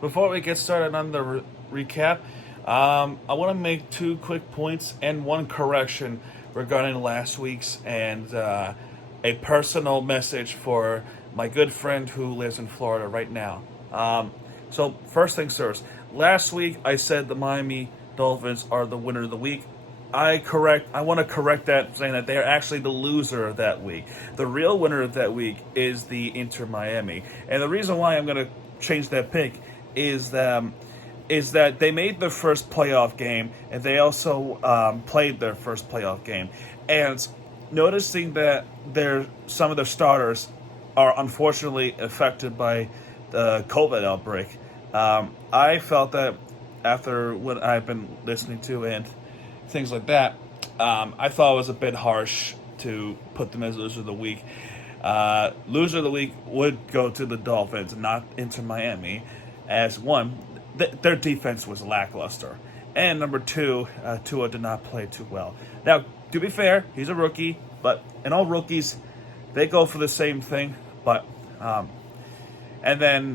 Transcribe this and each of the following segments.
Before we get started on the recap, I want to make two quick points and one correction regarding last week's and a personal message for my good friend who lives in Florida right now. So, first things first. Last week, I said the Miami Dolphins are the winner of the week. I want to correct that, saying that they are actually the loser of that week. The real winner of that week is the Inter Miami, and the reason why I'm going to change that pick is that they made their first playoff game, and they also played their first playoff game, and noticing that some of their starters are unfortunately affected by the COVID outbreak. I felt that after what I've been listening to and things like that, I thought it was a bit harsh to put them as loser of the week. Loser of the week would go to the Dolphins, not into Miami, as one, their defense was lackluster, and number two, Tua did not play too well. Now, to be fair, he's a rookie, and all rookies, they go for the same thing, and then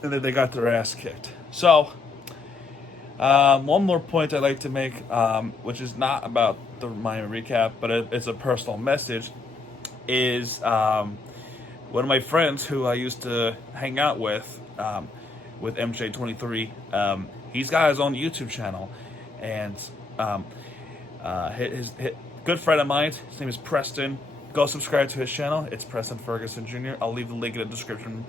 they got their ass kicked. So, one more point I'd like to make, which is not about the Miami recap, but it's a personal message, is one of my friends who I used to hang out with MJ23. He's got his own YouTube channel, and his good friend of mine, his name is Preston. Go subscribe to his channel. It's Preston Ferguson Jr. I'll leave the link in the description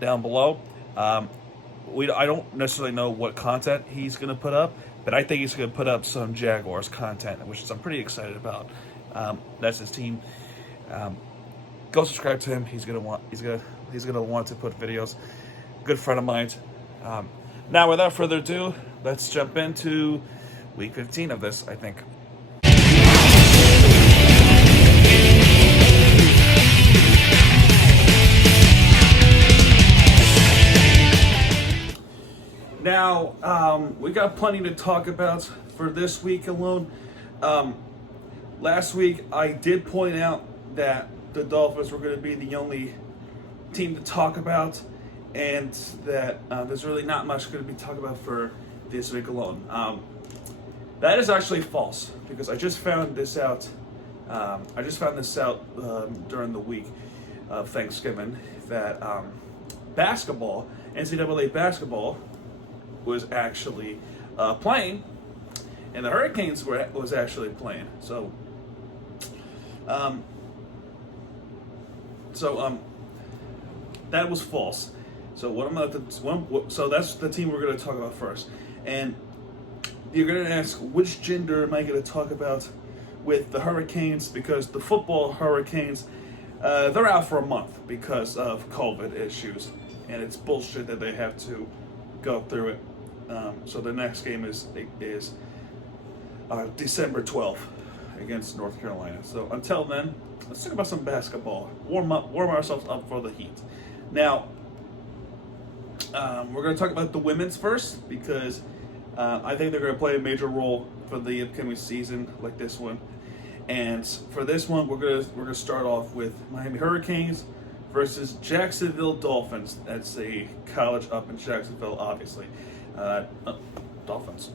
down below. I don't necessarily know what content he's going to put up, but I think he's going to put up some Jaguars content, which I'm pretty excited about. That's his team. Go subscribe to him. He's gonna want to put videos. Good friend of mine. Now, without further ado, let's jump into week 15 of this, I think. Now, we got plenty to talk about for this week alone. Last week, I did point out that the Dolphins were going to be the only team to talk about, and that there's really not much going to be talked about for this week alone. That is actually false, because I just found this out. During the week of Thanksgiving, that basketball, NCAA basketball, was actually playing, and the Hurricanes was actually playing. So that was false. So that's the team we're going to talk about first. And you're going to ask, which gender am I going to talk about with the Hurricanes? Because the football Hurricanes, they're out for a month because of COVID issues, and it's bullshit that they have to go through it. So the next game is December 12th against North Carolina. So until then, let's talk about some basketball. Warm ourselves up for the heat. Now, we're going to talk about the women's first, because I think they're going to play a major role for the upcoming season, like this one. And for this one, we're going to start off with Miami Hurricanes versus Jacksonville Dolphins. That's a college up in Jacksonville, obviously. Dolphins.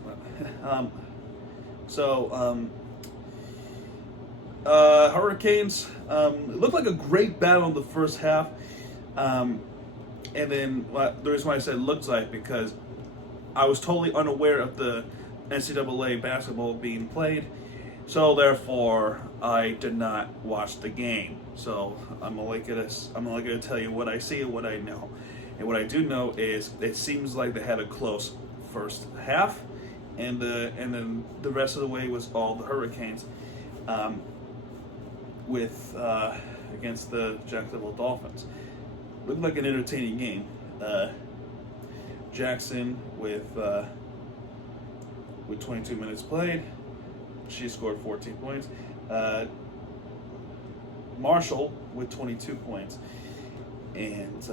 Hurricanes, it looked like a great battle in the first half. And then the reason why I said looks like, because I was totally unaware of the NCAA basketball being played. So therefore, I did not watch the game. So I'm only gonna tell you what I see and what I know. And what I do know is it seems like they had a close first half, and then the rest of the way was all the Hurricanes against the Jacksonville Dolphins. Looked like an entertaining game. Jackson with 22 minutes played, she scored 14 points. Marshall with 22 points, and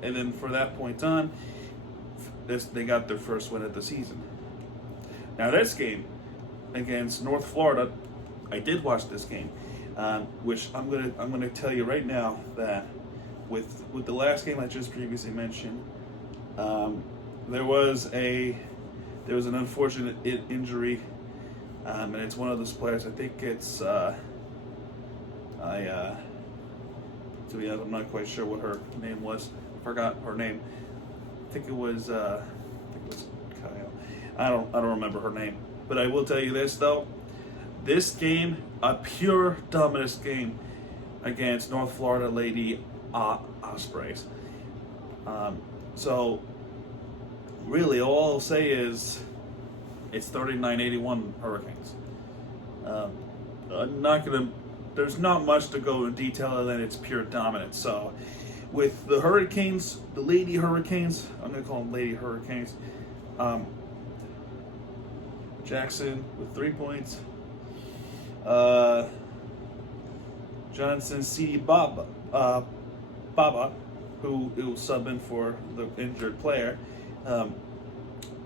then for that point on, they got their first win of the season. Now this game against North Florida, I did watch this game, which I'm gonna tell you right now that with the last game I just previously mentioned, there was an unfortunate injury, and it's one of those players. I think it's to be honest, I'm not quite sure what her name was. I forgot her name. I think it was Kyle. I don't remember her name. But I will tell you this though. This game, a pure dominance game against North Florida Lady Ospreys. So really all I'll say is it's 39-81 Hurricanes. I'm not gonna. There's not much to go in detail other than it's pure dominance. So, with the Hurricanes, the Lady Hurricanes, I'm going to call them Lady Hurricanes. Jackson with 3 points. Johnson C. Baba, who was subbing for the injured player.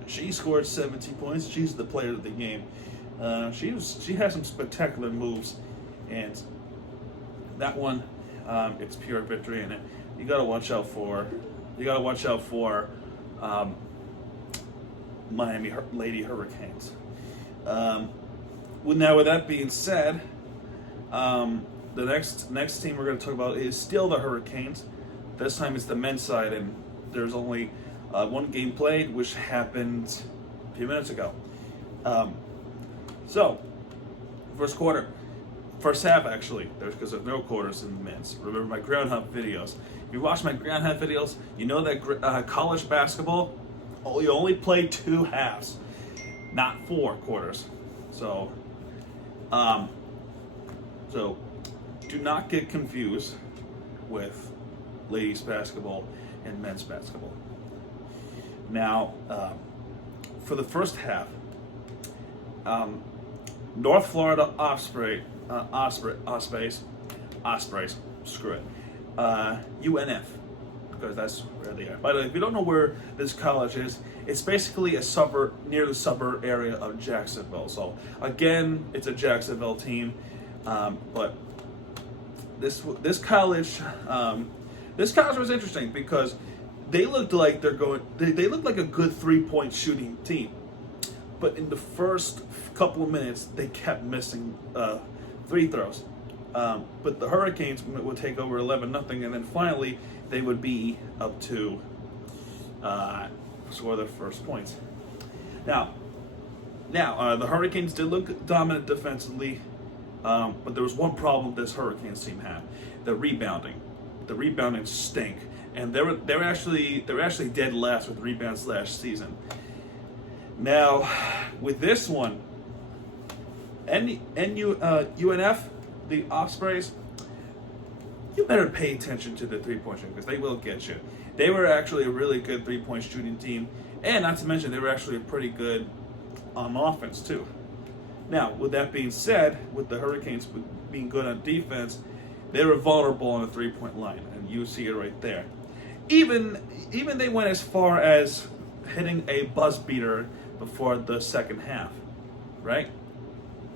She scored 17 points. She's the player of the game. She has some spectacular moves. And that one, it's pure victory in it. You gotta watch out for Miami Lady Hurricanes. With that being said, the next team we're gonna talk about is still the Hurricanes. This time it's the men's side, and there's only one game played, which happened a few minutes ago. So, first half, actually, because there's no quarters in the men's. Remember my ground hunt videos. If you watch my ground hunt videos, you know that college basketball, you only play 2 halves, not 4 quarters. So do not get confused with ladies basketball and men's basketball. Now, for the first half, North Florida Ospreys, screw it. UNF, because that's where they are. By the way, if you don't know where this college is, it's basically a suburb near the suburb area of Jacksonville. So again, it's a Jacksonville team, but this college was interesting because they looked like they looked like a good 3-point shooting team. But in the first couple of minutes, they kept missing free throws. But the Hurricanes would take over 11-0, and then finally they would be up to score their first points. Now, the Hurricanes did look dominant defensively, but there was one problem this Hurricanes team had: the rebounding. The rebounding stink, and they were actually dead last with rebounds last season. Now, with this one, UNF, the Ospreys, you better pay attention to the 3-point shooting because they will get you. They were actually a really good 3-point shooting team, and not to mention they were actually pretty good on offense too. Now, with that being said, with the Hurricanes being good on defense, they were vulnerable on the 3-point line, and you see it right there. Even they went as far as hitting a buzz beater before the second half, right?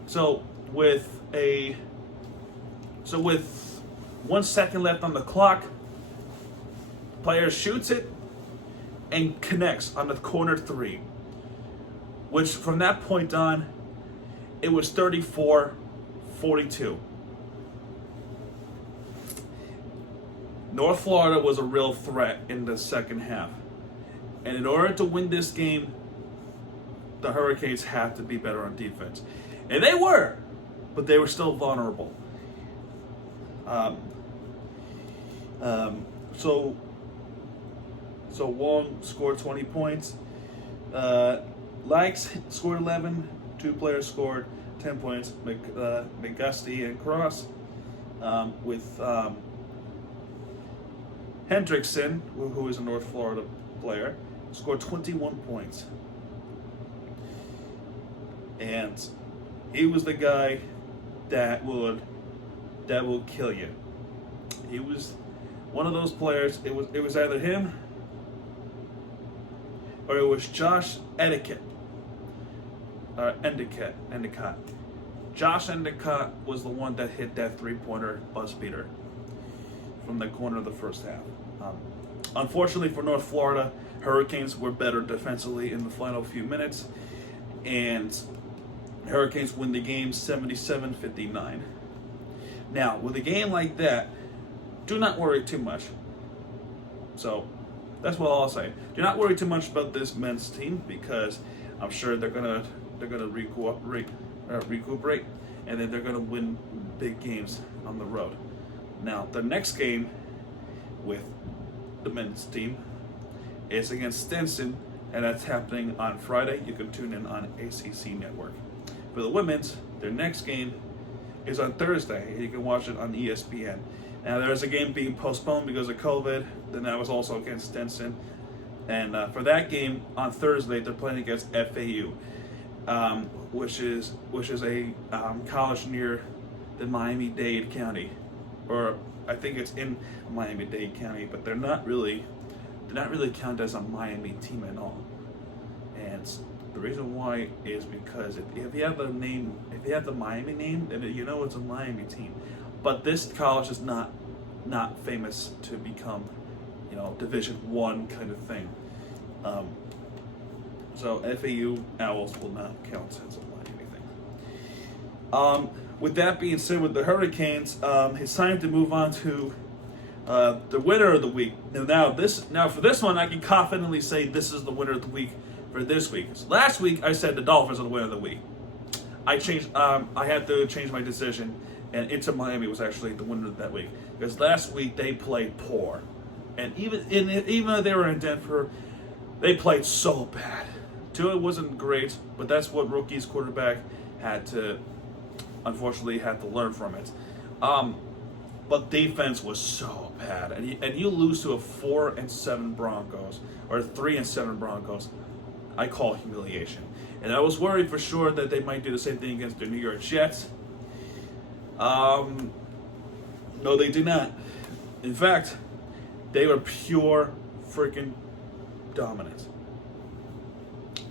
So with 1 second left on the clock, the player shoots it and connects on the corner 3, which from that point on, it was 34-42. North Florida was a real threat in the second half. And in order to win this game, the Hurricanes have to be better on defense. And they were, but they were still vulnerable. So Wong scored 20 points. Likes scored 11. 2 players scored 10 points. McGusty and Cross. With Hendrickson, who is a North Florida player, scored 21 points. And he was the guy that will kill you. He was one of those players. It was either him or it was Josh Endicott. Josh Endicott was the one that hit that 3-pointer buzz beater from the corner of the first half. Unfortunately for North Florida, Hurricanes were better defensively in the final few minutes, and Hurricanes win the game 77-59. Now, with a game like that, do not worry too much. So, that's what I'll say. Do not worry too much about this men's team, because I'm sure they're gonna recuperate, and then they're gonna win big games on the road. Now, the next game with the men's team is against Stinson, and that's happening on Friday. You can tune in on ACC Network. For the women's, their next game is on Thursday. You can watch it on ESPN. Now, there's a game being postponed because of COVID. Then that was also against Stinson. And for that game on Thursday, they're playing against FAU, which is a college near the Miami-Dade County, or I think it's in Miami-Dade County, but they're not really counted as a Miami team at all. And the reason why is because if you have the Miami name, then you know it's a Miami team. But this college is not famous to become, Division I kind of thing. So FAU Owls will not count as a Miami thing. With that being said, with the Hurricanes, it's time to move on to the winner of the week. Now for this one, I can confidently say this is the winner of the week for this week. So last week, I said the Dolphins are the winner of the week. I changed. I had to change my decision, and Inter Miami was actually the winner of that week, because last week they played poor, and even though they were in Denver, they played so bad. Tua wasn't great, but that's what rookie's quarterback unfortunately had to learn from it. But defense was so bad, and you lose to a 4-7 Broncos or 3-7 Broncos. I call humiliation, and I was worried for sure that they might do the same thing against the New York Jets. No, they did not. In fact, they were pure freaking dominance.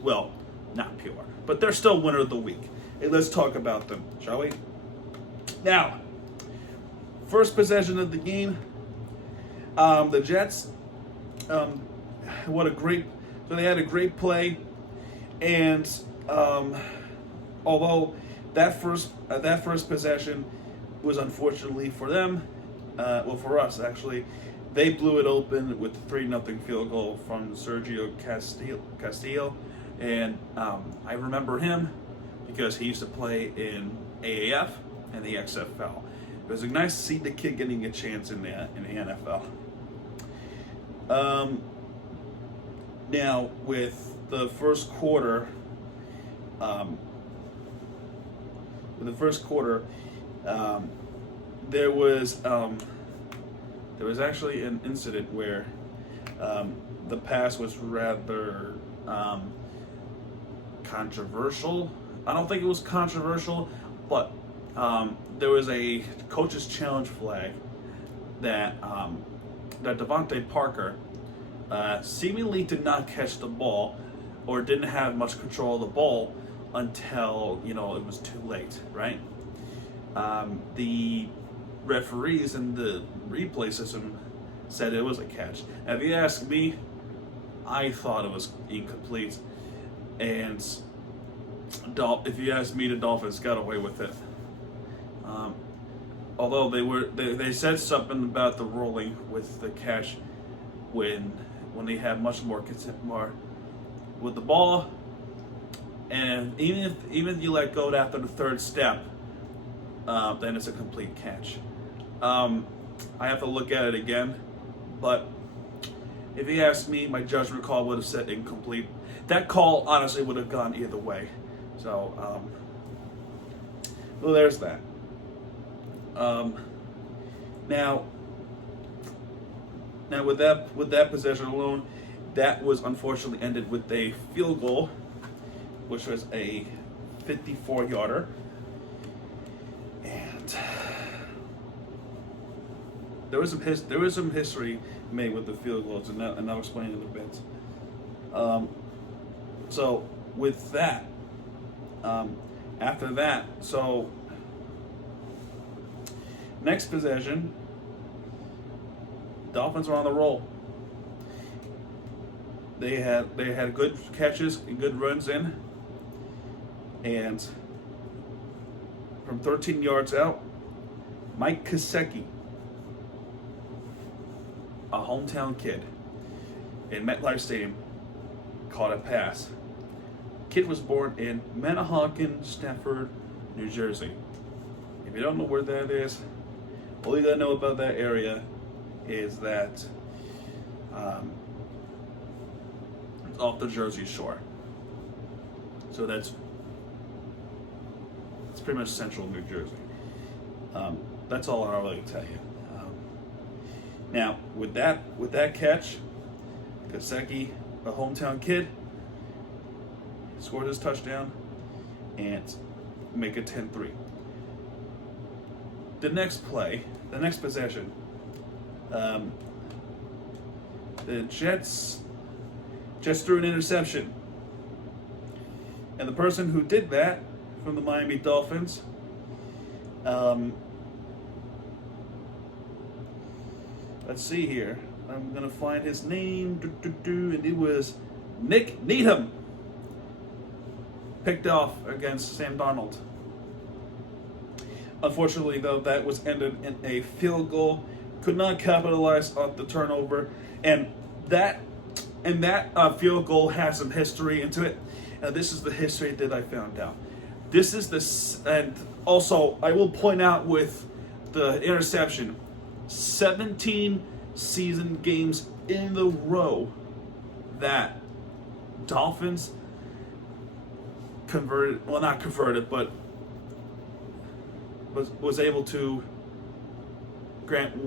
Well, not pure, but they're still winner of the week. Hey, let's talk about them, shall we? Now, first possession of the game, the Jets. So they had a great play, and although that first possession was unfortunately for them, for us actually, they blew it open with a 3-0 field goal from Sergio Castillo, and I remember him because he used to play in AAF and the XFL. It was nice to see the kid getting a chance in the NFL. Now, with the first quarter, there was actually an incident where the pass was rather controversial. I don't think it was controversial, but there was a coach's challenge flag that Devontae Parker seemingly did not catch the ball, or didn't have much control of the ball until it was too late, right? The referees in the replay system said it was a catch. Now, if you ask me, I thought it was incomplete, and if you ask me, the Dolphins got away with it. Although they said something about the ruling with the catch when they had much more with the ball, and even if you let go after the third step, then it's a complete catch. I have to look at it again, but if you ask me, my judgment call would have said incomplete. That call honestly would have gone either way. So, well, there's that. Now with that possession alone, that was unfortunately ended with a field goal, which was a 54-yarder, and there was some history made with the field goals, and I'll explain in a bit. So with that, after that, so next possession, Dolphins are on the roll. They had good catches and good runs in, and from 13 yards out, Mike Gesicki, a hometown kid in MetLife Stadium, caught a pass. Kid was born in Manahawkin, Stafford, New Jersey. If you don't know where that is, all you gotta know about that area is that it's off the Jersey Shore. So that's pretty much central New Jersey. That's all I'll really tell you. Now, with that catch, Gesicki, a hometown kid, scored his touchdown and make it 10-3. The next play, the next possession, the Jets threw an interception. And the person who did that from the Miami Dolphins, let's see here. I'm going to find his name. And it was Nick Needham. Picked off against Sam Darnold. Unfortunately, though, that was ended in a field goal. Could not capitalize on the turnover. And that field goal has some history into it. And this is the history that I found out. This is and also I will point out with the interception, 17 season games in a row that Dolphins not converted, but was able to grant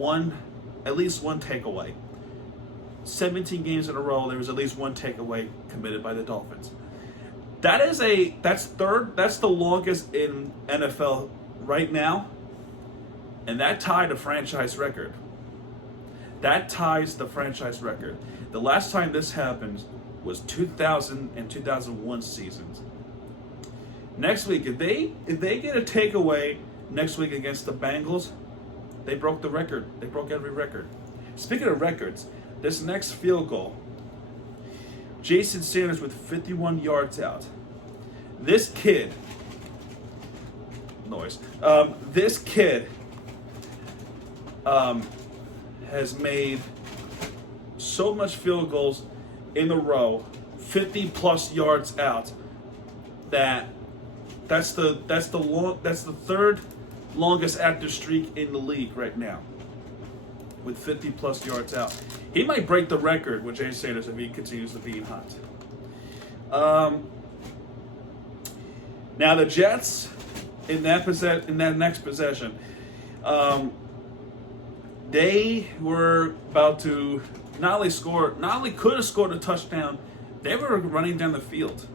at least one takeaway. 17 games in a row, there was at least one takeaway committed by the Dolphins. That's the longest in NFL right now, and that tied a franchise record. That ties the franchise record. The last time this happened was 2000 and 2001 seasons. Next week, if they get a takeaway next week against the Bengals, they broke the record. They broke every record. Speaking of records, this next field goal, Jason Sanders with 51 yards out. This kid has made so much field goals in a row, 50 plus yards out, that's the third longest active streak in the league right now, with 50 plus yards out. He might break the record with Jason Sanders if he continues to be hot. Now the Jets in that next possession, they were about to not only could have scored a touchdown, they were running down the field.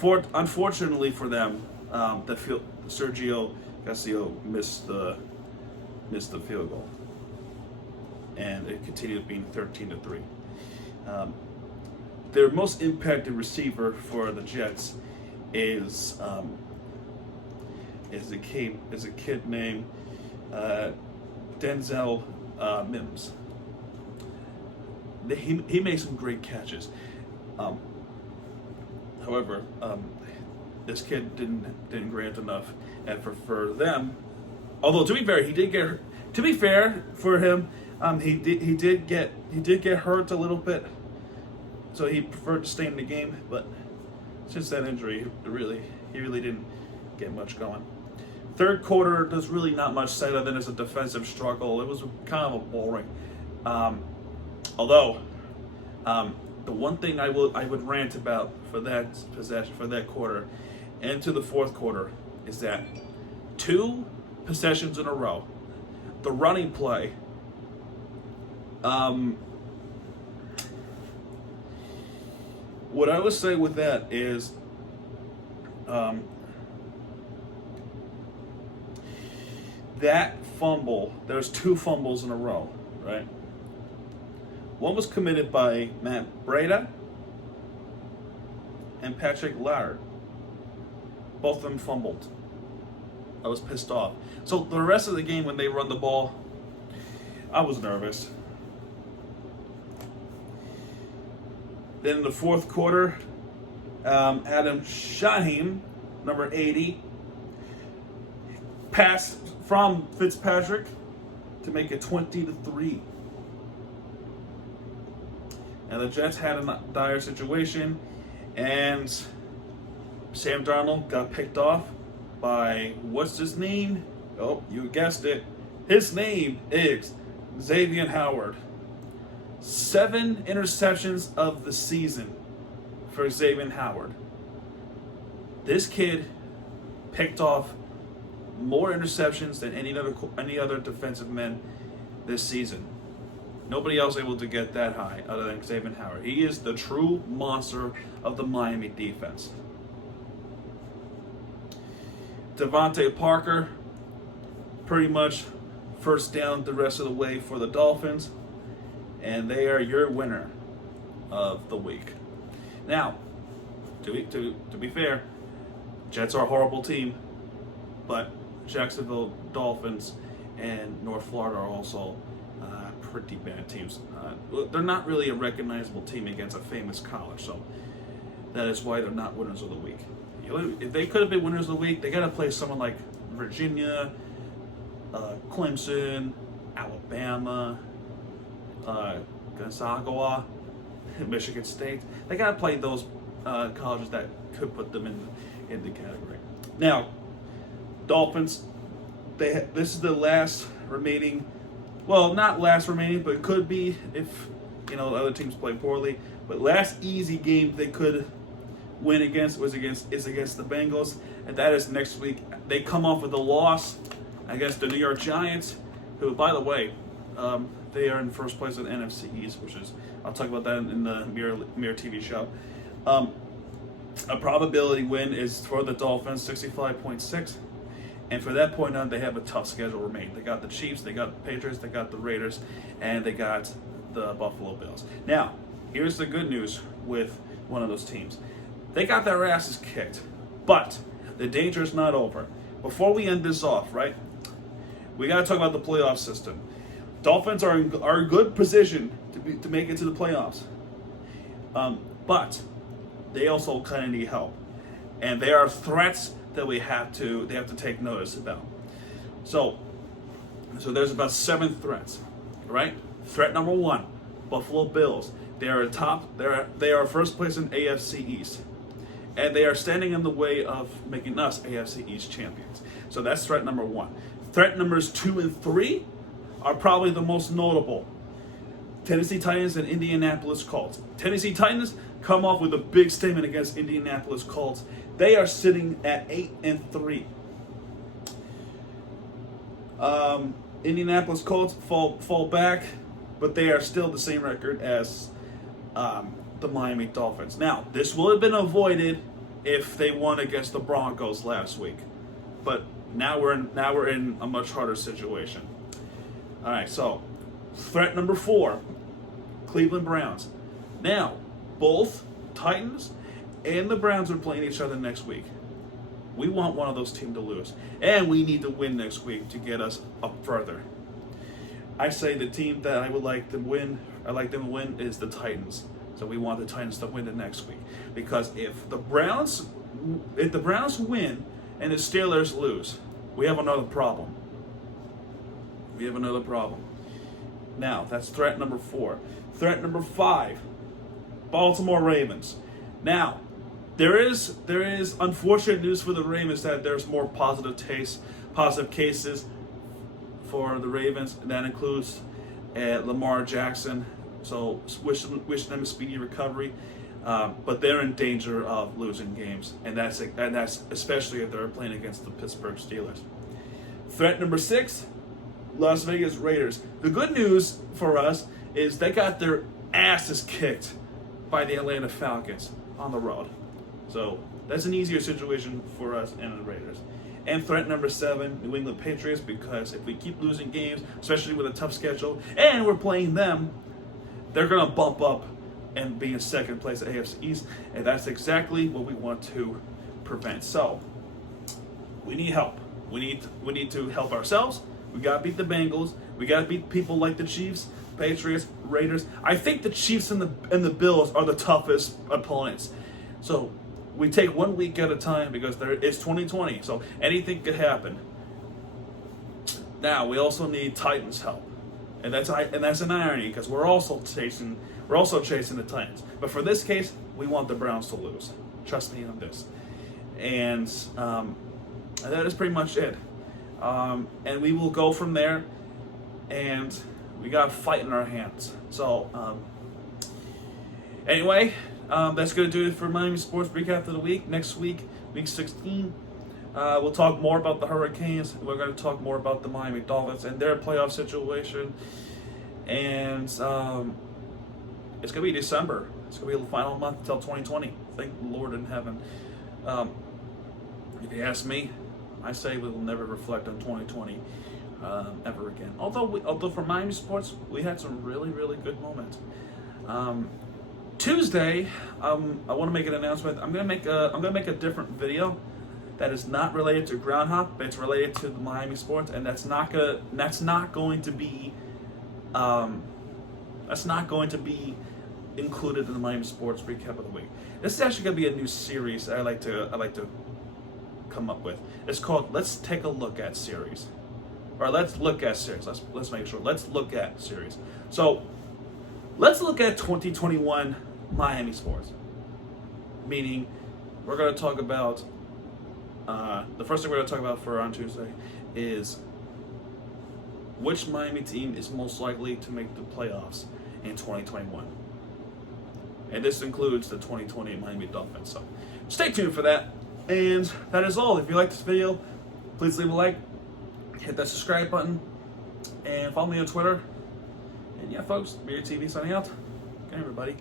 Unfortunately for them, Sergio Garcia missed the field goal, and it continued being 13-3. Their most impacted receiver for the Jets is a kid named Denzel Mims. He made some great catches. However, this kid didn't grant enough effort for them. Although to be fair for him, he did get hurt a little bit, so he preferred to stay in the game. But since that injury, he really didn't get much going. Third quarter, there's really not much said other than it's a defensive struggle. It was kind of boring. Although, the one thing I would rant about for that possession, for that quarter, into the fourth quarter, is that 2 possessions in a row, the running play, what I would say with that is, that fumble, there's 2 fumbles in a row, right? One was committed by Matt Breida and Patrick Laird. Both of them fumbled. I was pissed off. So the rest of the game, when they run the ball, I was nervous. Then in the fourth quarter, Adam Shaheen, number 80, passed from Fitzpatrick to make it 20-3. And the Jets had a dire situation, and Sam Darnold got picked off by, what's his name? Oh, you guessed it. His name is Xavier Howard. 7 interceptions of the season for Xavier Howard. This kid picked off more interceptions than any other defensive men this season. Nobody else able to get that high other than Xavier Howard. He is the true monster of the Miami defense. Devontae Parker, pretty much first down the rest of the way for the Dolphins, and they are your winner of the week. Now, to be fair, Jets are a horrible team, but Jacksonville Dolphins and North Florida are also pretty bad teams. They're not really a recognizable team against a famous college, so that is why they're not winners of the week. If they could have been winners of the week, they got to play someone like Virginia, Clemson, Alabama, Gonzaga, Michigan State. They got to play those colleges that could put them in the category. Now, Dolphins, this is the last remaining. Well, not last remaining, but it could be if the other teams play poorly. But last easy game they could win against is against the Bengals, and that is next week. They come off with a loss against the New York Giants, who, by the way, they are in first place in the NFC East, which is, I'll talk about that in the Mirror TV show. A probability win is for the Dolphins 65.6. And for that point on, they have a tough schedule remaining. They got the Chiefs, they got the Patriots, they got the Raiders, and they got the Buffalo Bills. Now, here's the good news with one of those teams. They got their asses kicked, but the danger is not over. Before we end this off, right, we got to talk about the playoff system. Dolphins are in a good position to make it to the playoffs, but they also kind of need help, and there are threats that they have to take notice about. So there's about 7 threats, right? Threat number 1, Buffalo Bills. They are first place in AFC East, and they are standing in the way of making us AFC East champions. So that's threat number 1. Threat numbers 2 and 3 are probably the most notable. Tennessee Titans and Indianapolis Colts. Tennessee Titans come off with a big statement against Indianapolis Colts. They are sitting at 8 and 3. Indianapolis Colts fall back, but they are still the same record as the Miami Dolphins. Now, this would have been avoided if they won against the Broncos last week, but now we're in a much harder situation. All right, so threat number 4, Cleveland Browns. Now, both Titans and the Browns are playing each other next week. We want one of those teams to lose, and we need to win next week to get us up further. I say the team that I would like to win, is the Titans. So we want the Titans to win the next week, because if the Browns win and the Steelers lose, we have another problem. Now, that's threat number 4. Threat number 5, Baltimore Ravens. Now, there is unfortunate news for the Ravens that there's more positive cases for the Ravens, and that includes Lamar Jackson. So wish them a speedy recovery, but they're in danger of losing games, and that's especially if they're playing against the Pittsburgh Steelers. Threat number 6, Las Vegas Raiders. The good news for us is they got their asses kicked by the Atlanta Falcons on the road. So that's an easier situation for us and the Raiders. And threat number 7, New England Patriots, because if we keep losing games, especially with a tough schedule, and we're playing them, they're going to bump up and be in second place at AFC East, and that's exactly what we want to prevent. So we need help. We need to help ourselves. We got to beat the Bengals. We got to beat people like the Chiefs, Patriots, Raiders. I think the Chiefs and the Bills are the toughest opponents. So we take 1 week at a time because it's 2020, so anything could happen. Now we also need Titans help, and that's an irony because we're also chasing the Titans. But for this case, we want the Browns to lose. Trust me on this. And that is pretty much it. And we will go from there. And we got a fight in our hands. So anyway, that's going to do it for Miami Sports Recap of the Week. Next week, Week 16, we'll talk more about the Hurricanes. We're going to talk more about the Miami Dolphins and their playoff situation. And it's going to be December. It's going to be the final month until 2020. Thank the Lord in heaven. If you ask me, I say we will never reflect on 2020 ever again. Although for Miami Sports, we had some really, really good moments. Tuesday, I want to make an announcement. I'm gonna make a different video that is not related to Groundhog, but it's related to the Miami Sports, and that's not going to be included in the Miami Sports Recap of the Week. This is actually going to be a new series I like to come up with. It's called Let's Take a Look at Series. Or Let's Look at Series. Let's make sure. Let's Look at Series. So, let's look at 2021 Miami Sports. Meaning, we're going to talk about, the first thing we're going to talk about for on Tuesday is which Miami team is most likely to make the playoffs in 2021. And this includes the 2020 Miami Dolphins. So stay tuned for that. And that is all. If you like this video, please leave a like, hit that subscribe button, and follow me on Twitter. And yeah, folks, Beer TV signing out. Okay, everybody.